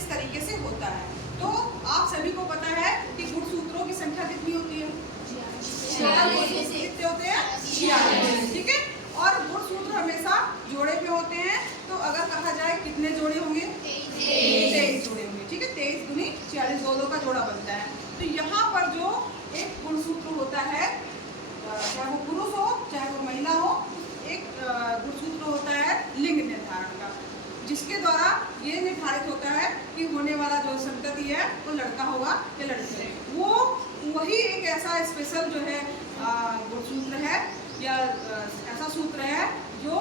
इस तरीके से होता है। तो आप सभी को पता है कि गुणसूत्रों की संख्या कितनी होती है? 46। कितने होते हैं? 46। ठीक है। और गुणसूत्र हमेशा जोड़े में होते हैं। तो अगर कहा जाए कितने जोड़े होंगे? 23 जोड़े होंगे। ठीक है, 23 दूनी 46, दो का जोड़ा बनता है। तो यहाँ पर जो एक गुणसूत्र होता है, चाहे वो पुरुष हो चाहे वो महिला हो, एक गुणसूत्र होता है लिंग निर्धारण का, जिसके द्वारा ये निर्धारित होता है कि होने वाला जो संतति है वो लड़का होगा या लड़की है। वो वही एक ऐसा स्पेशल जो है गुणसूत्र है या ऐसा सूत्र है जो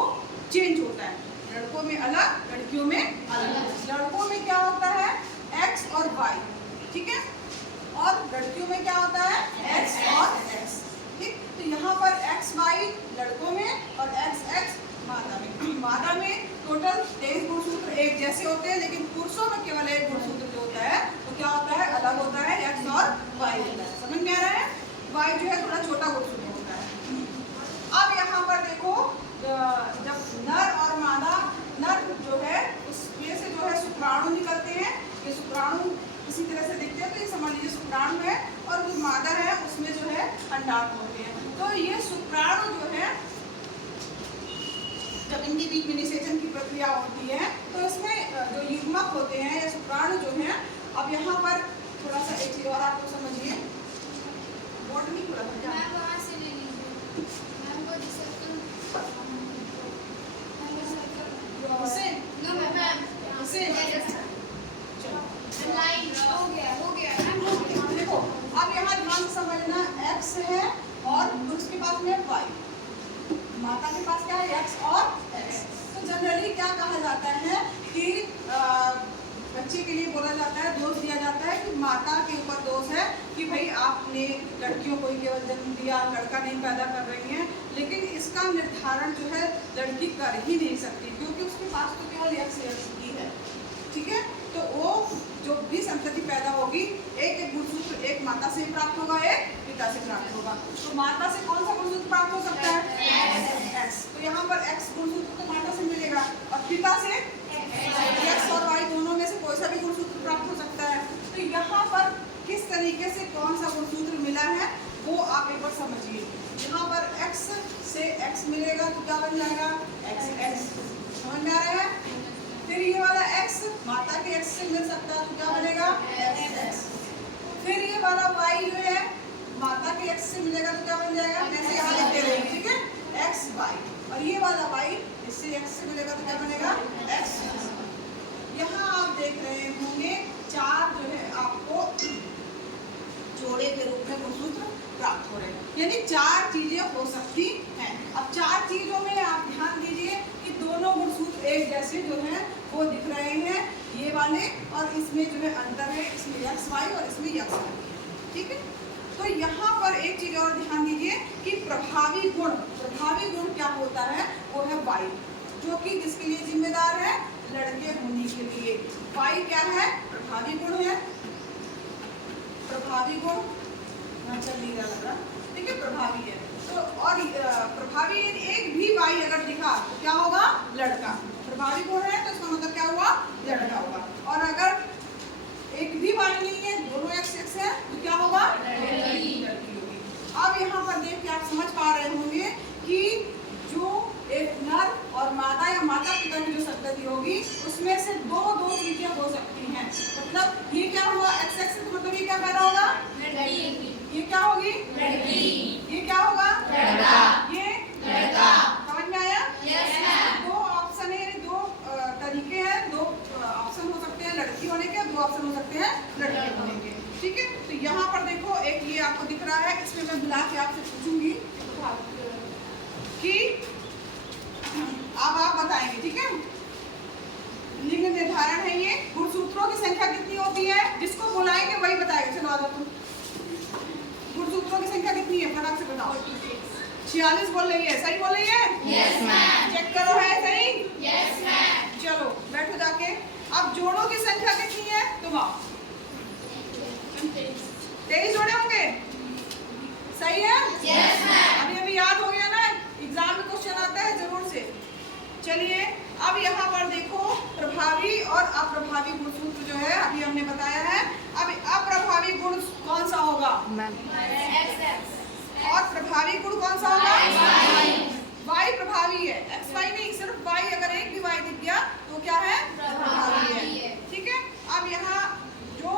चेंज होता है, लड़कों में अलग लड़कियों में अलग। लड़कों में क्या होता है? X और Y। ठीक है। और लड़कियों में क्या होता है? X और X। ठीक। तो यहाँ पर XY लड़कों में और XX मादा में। मादा में टोटल 23 गुणसूत्र एक जैसे होते हैं, लेकिन पुरुषों में केवल एक गुणसूत्र जो होता है तो क्या होता है? अलग होता है, X और Y होता है। समझ में आ रहा है? Y जो है थोड़ा छोटा गुणसूत्र होता है। अब यहाँ पर देखो, जब नर और मादा, नर जो है उसमें से जो है शुक्राणु निकलते हैं। ये शुक्राणु इसी तरह से दिखते हैं, तो ये समझ लीजिए शुक्राणु है, और जो मादा है उसमें जो है अंडाणु होते हैं। तो ये शुक्राणु जो है जब इनके बीच में निषेचन की प्रक्रिया होती है तो इसमें जो युग्मक होते हैं या शुक्राणु जो है, अब यहाँ पर थोड़ा सा एक चीज और आपको समझिए, बोर्ड नहीं खुला था क्या? देखो अब यहाँ ध्यान से समझना, X है और पुरुष के पास में Y, माता के पास क्या है? X और X। तो जनरली क्या कहा जाता है कि बच्चे के लिए बोला जाता है, दोष दिया जाता है कि माता के ऊपर दोष है कि भाई आपने लड़कियों को ही केवल जन्म दिया, लड़का नहीं पैदा कर रही हैं। लेकिन इसका निर्धारण जो है लड़की कर ही नहीं सकती, क्योंकि उसके पास तो केवल X ही है। ठीक है। तो वो जो भी संतति पैदा होगी, एक एक गुणसूत्र एक माता से प्राप्त होगा, एक पिता से प्राप्त होगा। तो माता से कौन सा गुणसूत्र प्राप्त हो सकता है? X। तो यहाँ पर X गुणसूत्र तो माता से मिलेगा, और पिता से X और Y दोनों में से कोई सा भी गुणसूत्र प्राप्त हो सकता है। तो यहाँ पर किस तरीके से कौन सा गुणसूत्र मिला है वो आप एक बार समझिए। यहाँ पर X से X मिलेगा तो क्या बन जाएगा? XX। समझ में आ रहा है? फिर ये वाला X माता के X से मिल सकता है तो क्या बनेगा? XX। फिर ये वाला Y जो है माता के X से मिलेगा तो क्या बन जाएगा? जैसे यहाँ लिखते रहे। ठीक है, XY। और ये वाला Y इससे X से मिलेगा तो क्या बनेगा? X। यहाँ आप देख रहे होंगे 4 जो है आपको जोड़े के रूप में गुणसूत्र प्राप्त हो रहे हैं, यानी 4 चीजें हो सकती हैं। अब 4 चीजों में आप ध्यान दीजिए कि दोनों गुणसूत्र एक जैसे जो हैं वो दिख रहे हैं, ये वाले, और इसमें जो है अंतर है, इसमें XY और इसमें XY है। ठीक है। तो यहाँ पर एक चीज और ध्यान दीजिए कि प्रभावी गुण क्या होता है? वो है Y, जो कि किसके लिए जिम्मेदार है? लड़के होने के लिए। Y क्या है? प्रभावी गुण है। प्रभावी गुण चल नहीं रहा, ठीक है, प्रभावी है। तो और प्रभावी एक भी Y अगर दिखा तो क्या होगा? लड़का। प्रभावी गुण है तो इसका मतलब क्या हुआ? लड़का होगा। और अगर एक भी Y नहीं है, दोनों X है तो क्या होगा? लड़की होगी। अब यहाँ पर देख के आप समझ पा रहे होंगे कि जो एक नर और मादा या माता पिता की जो संतति होगी उसमें से दो चीजें हो सकती हैं। मतलब ये क्या हुआ? XX तो मतलब ये क्या पैदा होगा? ये क्या होगी? लड़की। ये क्या होगा? लड़का। ये लड़का। समझ में आया? Yes ma'am. 2 ऑप्शन है, 2 तरीके हैं, 2 ऑप्शन हो सकते हैं लड़की होने के, 2 ऑप्शन हो सकते हैं लड़के होने के। ठीक है। तो यहाँ पर देखो एक ये आपको दिख रहा है, इसमें मैं बुला के आपसे पूछूंगी कि अब आप बताएंगे। ठीक है। लिंग निर्धारण है ये। गुणसूत्रों की संख्या कितनी होती है? जिसको बुलाएंगे वही बताएगा। चलो आ जाओ तुम। गुणसूत्रों की संख्या कितनी है? फटाक से बताओ। 46 बोल रही है। सही बोल रही है? Yes ma'am. चेक करो है सही? Yes ma'am. चलो बैठो जाके। अब जोड़ों की संख्या कितनी है? तुम आओ। 23 जोड़े होंगे। सही है? Yes ma'am. अभी याद हो गया ना, एग्जाम में क्वेश्चन आता है जरूर से। चलिए अब यहाँ पर देखो प्रभावी प्रभावी और अप्रभावी गुणसूत्र जो है अभी हमने बताया है। अब अप्रभावी गुण कौन सा होगा? और प्रभावी गुण कौन सा होगा? वाई प्रभावी है, एक्स वाई नहीं, सिर्फ वाई। अगर एक भी वाई दिख गया तो क्या है? प्रभावी है। ठीक है। अब यहाँ जो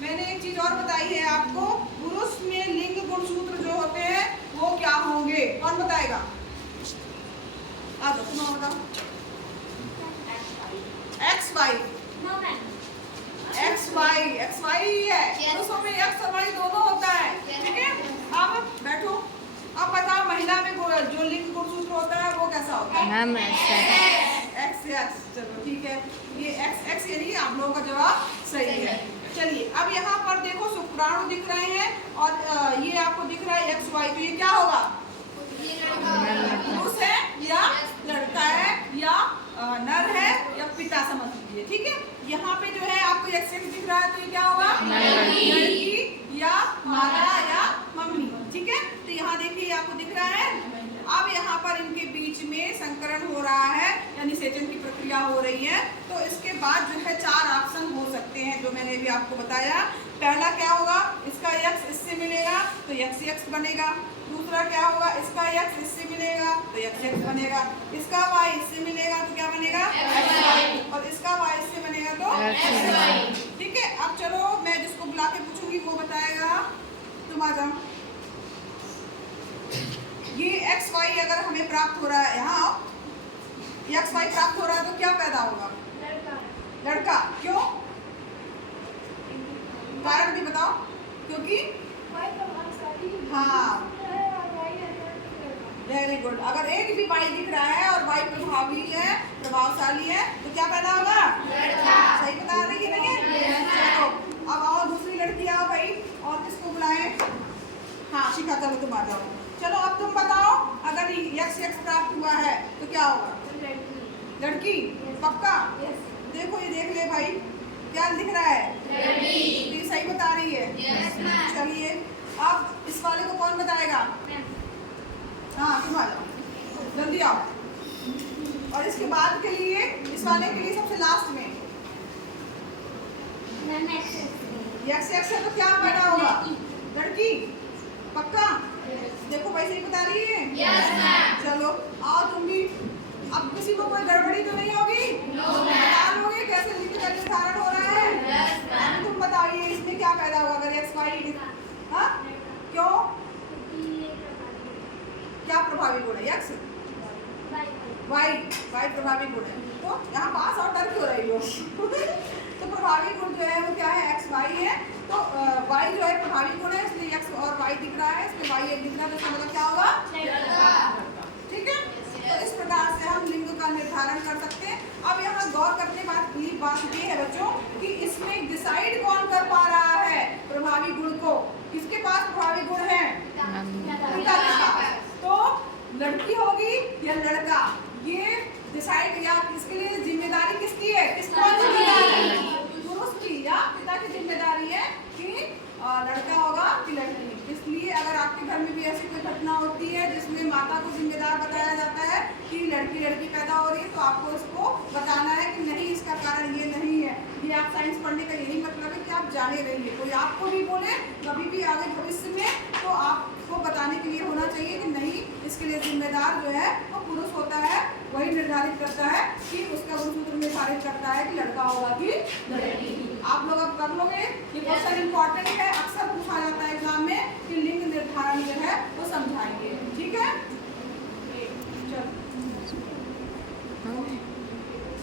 मैंने एक चीज और बताई है आपको, पुरुष में लिंग गुणसूत्र जो होते हैं वो क्या होंगे? कौन बताएगा? आ जाओ, तुम बताओ। एक्स वाई, एक्स वाई है। पुरुषों में एक्स और वाई दोनों होता है। ठीक है। अब बैठो, अब बताओ महिला में जो लिंग गुणसूत्र होता है वो कैसा होता है? X x. चलो ठीक है, ये एक्स एक्स यानी आप लोगों का जवाब सही है। चलिए अब यहाँ पर देखो शुक्राणु दिख रहे हैं और ये आपको दिख रहा है एक्स वाई, तो ये क्या होगा? पुरुष है या लड़का है या नर है या पिता, समझ लीजिए। ठीक है। यहाँ पे जो है आपको एक्स एक्स दिख रहा है तो ये क्या होगा? लड़की या माता या मम्मी। ठीक है। तो यहाँ देखिए आपको दिख रहा है। अब यहाँ पर इनके बीच में संकरण हो रहा है यानी सेचन की प्रक्रिया हो रही है। तो इसके बाद जो है 4 ऑप्शन हो सकते हैं जो मैंने भी आपको बताया। पहला क्या होगा? इसका यक्स इससे मिलेगा तो यक्स यक्स बनेगा। दूसरा क्या होगा? इसका यक्स इससे मिलेगा तो यक्स यक्स बनेगा। इसका वाई इससे मिलेगा तो क्या बनेगा? और इसका वाई इससे बनेगा तो। ठीक है। अब चलो मैं जिसको बुला के पूछूंगी वो बताएगा। तुम आ जाओ। ये एक्स वाई अगर हमें प्राप्त हो रहा है, यहाँ एक्स वाई प्राप्त हो रहा है तो क्या पैदा होगा? लड़का। क्यों? कारण भी बताओ। क्योंकि हाँ, वेरी गुड। अगर एक भी वाई दिख रहा है और वाई प्रभावी है, प्रभावशाली है तो क्या पैदा होगा? सही बता रही है नहीं है? चलो अब आओ, दूसरी लड़की आओ भाई। और किसको बुलाएं? हाँ शिखा, चलो तुम आ जाओ। चलो अब तुम बताओ, अगर यक्स यक्स प्राप्त हुआ है तो क्या होगा? लड़की। पक्का? देखो ये देख ले भाई, क्या दिख रहा है? लड़की। सही बता रही है। चलिए अब इस वाले को कौन बताएगा? हाँ तुम आ जाओ, जल्दी आओ। और इसके बाद के लिए, इस वाले के लिए सबसे लास्ट में यक्स यक्स है तो क्या पैदा होगा? लड़की। पक्का? देखो भाई सही बता रही है। चलो आओ तुम भी। अब किसी को कोई गड़बड़ी तो नहीं होगी? बता लोगे कैसे लिंग का निर्धारण हो रहा है? तुम बताइए इसमें क्या पैदा होगा अगर एक्स वाई? हाँ क्यों? क्या प्रभावी गुण है? एक्स वाई प्रभावी गुण है। तो यहाँ पास और डर क्यों रही हो? तो प्रभावी गुण जो है वो क्या है? एक्स वाई है। तो वाई जो है प्रभावी गुण है, इसलिए एक्स और वाई दिख रहा है, इसलिए वाई एक दिख रहा है तो इसका मतलब क्या होगा? ठीक है। तो इस प्रकार से हम लिंग का निर्धारण कर सकते हैं। अब यहाँ गौर करने की बात ये है बच्चों कि इसमें डिसाइड कौन कर पा रहा है प्रभावी गुण को? किसके पास प्रभावी गुण है? तो लड़की होगी या लड़का, ये डिसाइड या इसके लिए जिम्मेदारी किसकी है? पुरुष की या पिता की जिम्मेदारी है कि लड़का होगा कि लड़की। इसलिए अगर आपके घर में भी ऐसी कोई घटना होती है जिसमें माता को जिम्मेदार बताया जाता है कि लड़की लड़की पैदा हो रही है, तो आपको इसको बताना है कि नहीं, इसका कारण ये नहीं है। ये आप साइंस पढ़ने का यही मतलब है कि आप जाने रहिए। कोई आपको भी बोले कभी भी आगे भविष्य में तो आपको बताने के लिए होना चाहिए कि नहीं, इसके लिए जिम्मेदार जो है वो पुरुष होता है, वही निर्धारित करता है कि उसका गुणसूत्र निर्धारित करता है कि लड़का होगा कि लड़की। आप लोग अब कर लोगे। ये क्वेश्चन इंपॉर्टेंट है, अक्सर पूछा जाता है एग्जाम में कि लिंग निर्धारण जो है